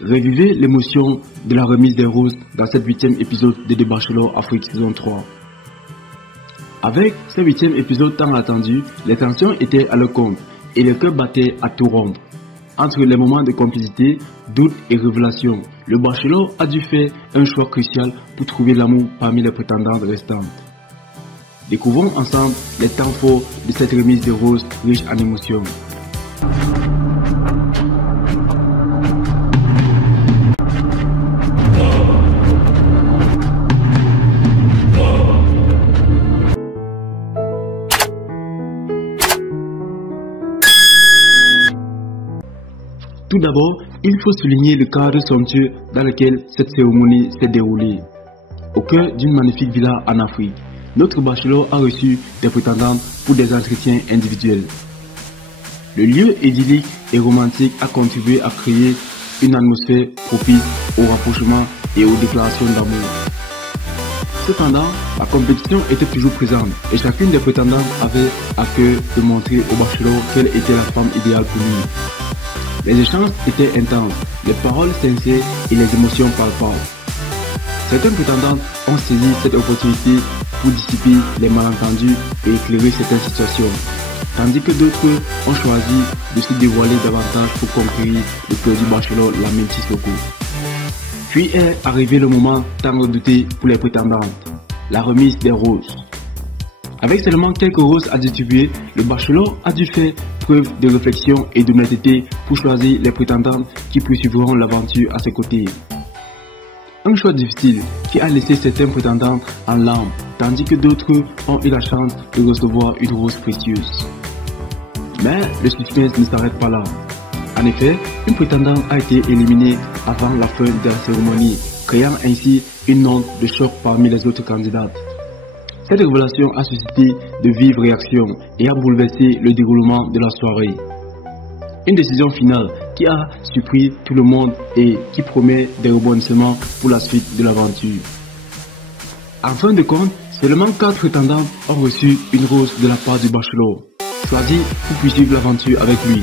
Revivez l'émotion de la remise des roses dans cet 8e épisode de The Bachelor Afrique saison 3. Avec ce 8e épisode tant attendu, les tensions étaient à leur comble et le cœur battait à tout rompre. Entre les moments de complicité, doute et révélation, le Bachelor a dû faire un choix crucial pour trouver l'amour parmi les prétendantes restantes. Découvrons ensemble les temps forts de cette remise de roses riche en émotions. Tout d'abord, il faut souligner le cadre somptueux dans lequel cette cérémonie s'est déroulée. Au cœur d'une magnifique villa en Afrique, notre bachelor a reçu des prétendantes pour des entretiens individuels. Le lieu idyllique et romantique a contribué à créer une atmosphère propice au rapprochement et aux déclarations d'amour. Cependant, la compétition était toujours présente et chacune des prétendantes avait à cœur de montrer au bachelor quelle était la femme idéale pour lui. Les échanges étaient intenses, les paroles sincères et les émotions palpables. Certaines prétendantes ont saisi cette opportunité pour dissiper les malentendus et éclairer certaines situations, tandis que d'autres ont choisi de se dévoiler davantage pour conquérir le cœur du bachelor Lamine Sissoko. Puis est arrivé le moment tant redouté pour les prétendantes, la remise des roses. Avec seulement quelques roses à distribuer, le bachelor a dû faire preuve de réflexion et d'honnêteté pour choisir les prétendantes qui poursuivront l'aventure à ses côtés. Un choix difficile qui a laissé certains prétendants en larmes, tandis que d'autres ont eu la chance de recevoir une rose précieuse. Mais le suspense ne s'arrête pas là. En effet, une prétendante a été éliminée avant la fin de la cérémonie, créant ainsi une onde de choc parmi les autres candidates. Cette révélation a suscité de vives réactions et a bouleversé le déroulement de la soirée. Une décision finale qui a surpris tout le monde et qui promet des rebondissements pour la suite de l'aventure. En fin de compte, seulement 4 prétendants ont reçu une rose de la part du bachelor, choisi pour poursuivre l'aventure avec lui.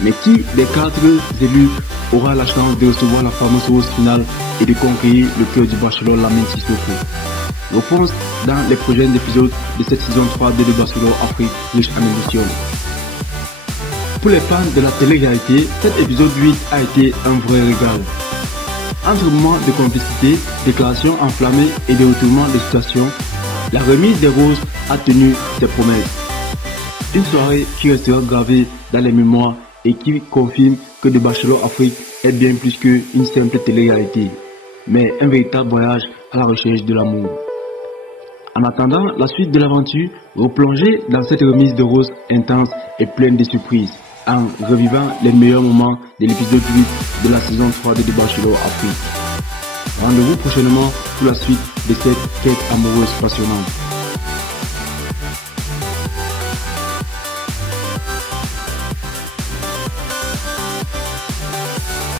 Mais qui des 4 élus aura la chance de recevoir la fameuse rose finale et de conquérir le cœur du bachelor Lamine Sissoko? Réponse dans les prochains épisodes de cette saison 3 de The Bachelor Afrique riche en émotions. Pour les fans de la télé-réalité, cet épisode 8 a été un vrai régal. Entre moments de complicité, déclarations enflammées et de retournements de situation, la remise des roses a tenu ses promesses. Une soirée qui restera gravée dans les mémoires et qui confirme que The Bachelor Afrique est bien plus qu'une simple télé-réalité, mais un véritable voyage à la recherche de l'amour. En attendant la suite de l'aventure, replongez dans cette remise de roses intense et pleine de surprises, en revivant les meilleurs moments de l'épisode 8 de la saison 3 de The Bachelor Afrique. Rendez-vous prochainement pour la suite de cette quête amoureuse passionnante.